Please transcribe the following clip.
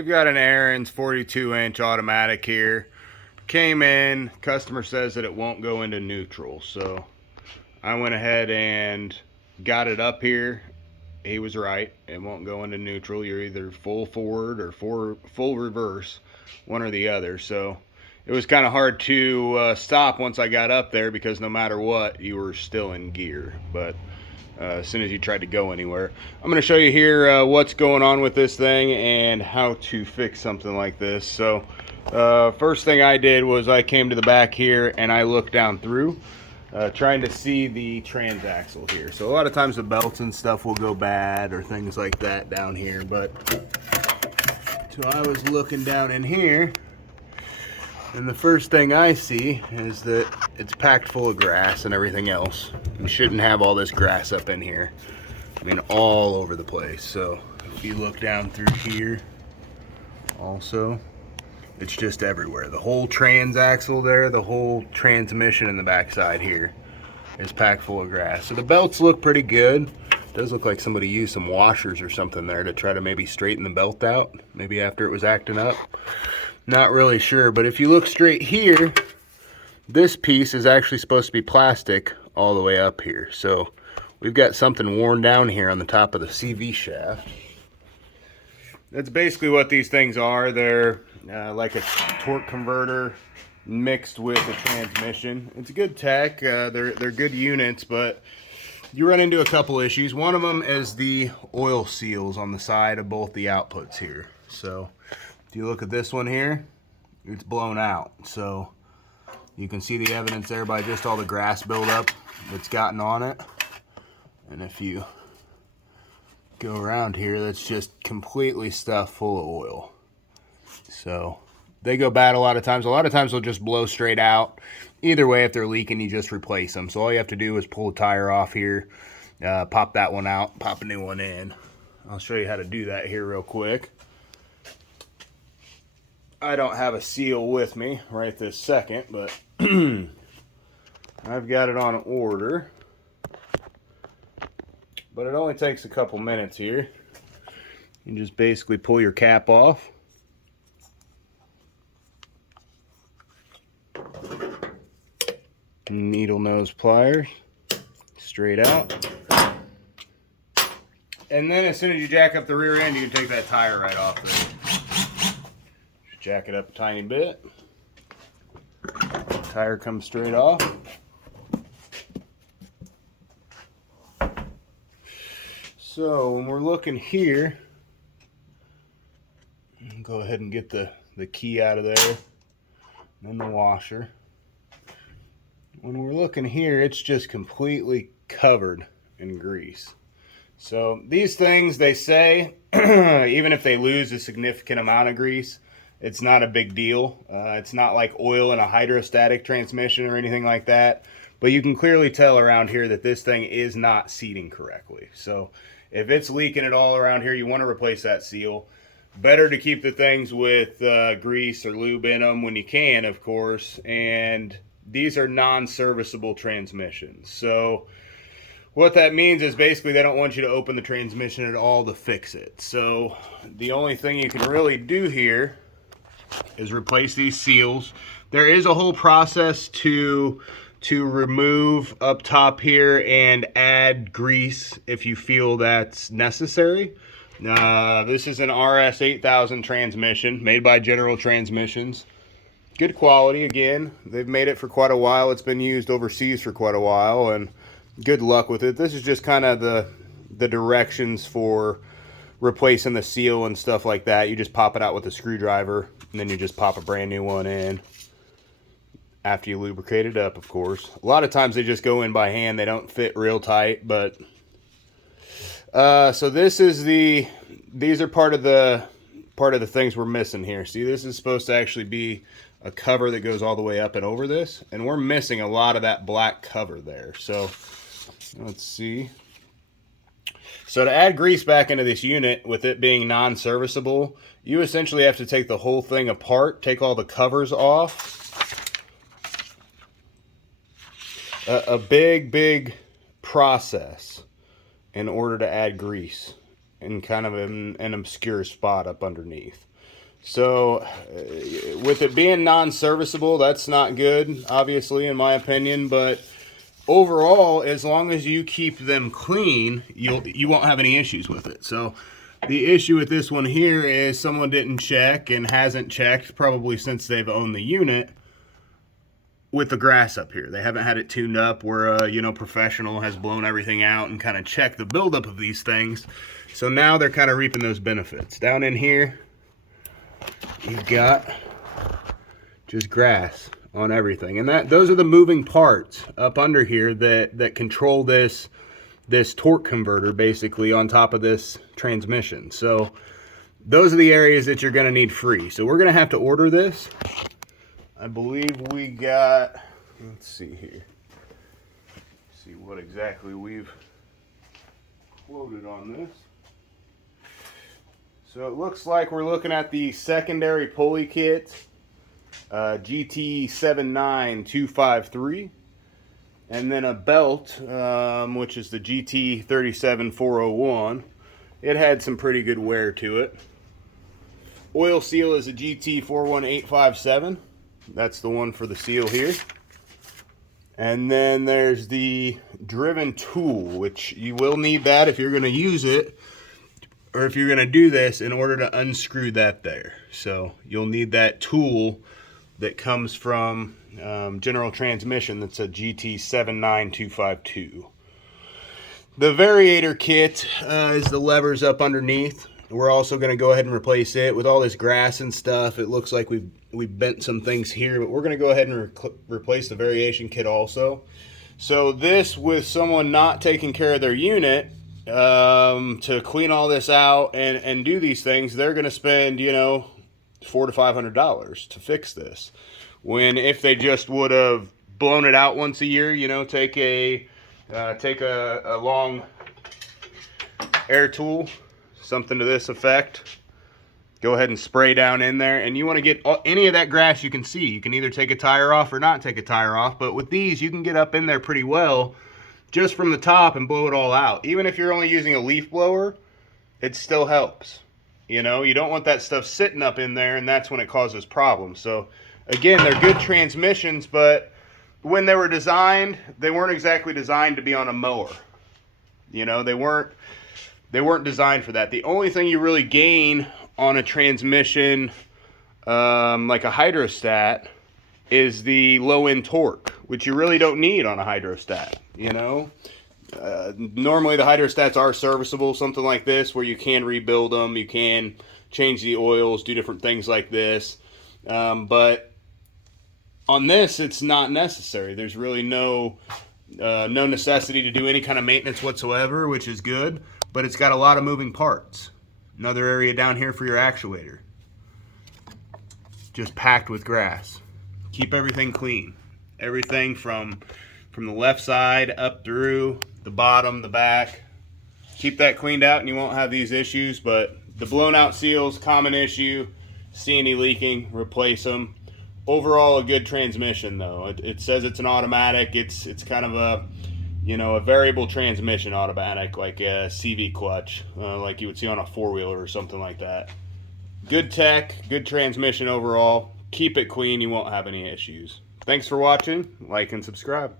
We've got an Ariens 42-inch automatic here. Came in, customer says that it won't go into neutral, so I went ahead and got it up here. He was right, it won't go into neutral. You're either full forward or full reverse, one or the other. So it was kind of hard to stop once I got up there, because no matter what, you were still in gear. But as soon as you tried to go anywhere, I'm going to show you here what's going on with this thing and how to fix something like this. So first thing I did was I came to the back here and I looked down through, trying to see the transaxle here. So a lot of times the belts and stuff will go bad or things like that down here, but so I was looking down in here, and the first thing I see is that it's packed full of grass and everything else. We shouldn't have all this grass up in here. I mean, all over the place. So if you look down through here also, it's just everywhere. The whole transaxle there, the whole transmission in the backside here is packed full of grass. So the belts look pretty good. It does look like somebody used some washers or something there to try to maybe straighten the belt out, maybe after it was acting up. Not really sure, but if you look straight here, this piece is actually supposed to be plastic all the way up here. So we've got something worn down here on the top of the CV shaft. That's basically what these things are. They're like a torque converter mixed with a transmission. It's a good tech. They're good units, but you run into a couple issues. One of them is the oil seals on the side of both the outputs here. So if you look at this one here, it's blown out. So you can see the evidence there by just all the grass buildup that's gotten on it. And if you go around here, that's just completely stuffed full of oil. So they go bad a lot of times. A lot of times they'll just blow straight out. Either way, if they're leaking, you just replace them. So all you have to do is pull a tire off here, pop that one out, pop a new one in. I'll show you how to do that here real quick. I don't have a seal with me right this second, but I've got it on order. But it only takes a couple minutes here. You just basically pull your cap off. Needle nose pliers, straight out. And then as soon as you jack up the rear end, you can take that tire right off there. Just jack it up a tiny bit. Tire comes straight off. So when we're looking here, go ahead and get the key out of there, and then the washer. When we're looking here, it's just completely covered in grease. So these things, they say, even if they lose a significant amount of grease, it's not a big deal. It's not like oil in a hydrostatic transmission or anything like that. But you can clearly tell around here that this thing is not seating correctly. So if it's leaking at all around here, you want to replace that seal. Better to keep the things with grease or lube in them when you can, of course. And these are non-serviceable transmissions. So what that means is basically they don't want you to open the transmission at all to fix it. So the only thing you can really do here is replace these seals. There is a whole process to remove up top here and add grease if you feel that's necessary. This is an RS8000 transmission made by General Transmissions. Good quality. Again, they've made it for quite a while. It's been used overseas for quite a while, and good luck with it. This is just kind of the directions for replacing the seal and stuff like that. You just pop it out with a screwdriver, and then you just pop a brand new one in after you lubricate it up, of course. A lot of times they just go in by hand. They don't fit real tight, but so this is these are part of the things we're missing here. See, this is supposed to actually be a cover that goes all the way up and over this, and we're missing a lot of that black cover there. So let's see. So to add grease back into this unit, with it being non-serviceable, you essentially have to take the whole thing apart, take all the covers off. A big process in order to add grease in kind of an obscure spot up underneath. So with it being non-serviceable, that's not good, obviously, in my opinion. But overall, as long as you keep them clean, you won't have any issues with it. So the issue with this one here is someone didn't check and hasn't checked probably since they've owned the unit with the grass up here. They haven't had it tuned up where you know, professional has blown everything out and kind of checked the buildup of these things. So now they're kind of reaping those benefits. Down in here, you've got just grass on everything, and those are the moving parts up under here that control this torque converter basically on top of this transmission. So those are the areas that you're going to need free. So we're going to have to order this. I believe we got, let's see here, see what exactly we've quoted on this. So it looks like we're looking at the secondary pulley kit, GT79253, and then a belt, which is the GT37401. It had some pretty good wear to it. Oil seal is a GT41857. That's the one for the seal here. And then there's the driven tool, which you will need that if you're going to use it, or if you're going to do this in order to unscrew that there. So you'll need that tool that comes from General Transmission. That's a GT79252. The variator kit is the levers up underneath. We're also going to go ahead and replace it. With all this grass and stuff, it looks like we've bent some things here, but we're going to go ahead and replace the variation kit also. So this, with someone not taking care of their unit to clean all this out and do these things, they're going to spend, you know, $400 to $500 to fix this. When if they just would have blown it out once a year, you know, take a long air tool, something to this effect, go ahead and spray down in there, and you want to get any of that grass you can see. You can either take a tire off or not take a tire off, but with these you can get up in there pretty well just from the top and blow it all out. Even if you're only using a leaf blower, it still helps. You know, you don't want that stuff sitting up in there, and that's when it causes problems. So again, they're good transmissions, but when they were designed, they weren't exactly designed to be on a mower. You know, they weren't designed for that. The only thing you really gain on a transmission like a hydrostat is the low end torque, which you really don't need on a hydrostat. You know, normally the hydrostats are serviceable, something like this, where you can rebuild them, you can change the oils, do different things like this, but on this it's not necessary. There's really no necessity to do any kind of maintenance whatsoever, which is good, but it's got a lot of moving parts. Another area down here for your actuator, just packed with grass. Keep everything clean. Everything from the left side up through the bottom, the back. Keep that cleaned out and you won't have these issues. But the blown out seals, common issue. See any leaking, replace them. Overall, a good transmission though. It says it's an automatic. It's kind of a, you know, a variable transmission automatic, like a CV clutch, like you would see on a four-wheeler or something like that. Good tech, good transmission overall. Keep it clean, you won't have any issues. Thanks for watching. Like and subscribe.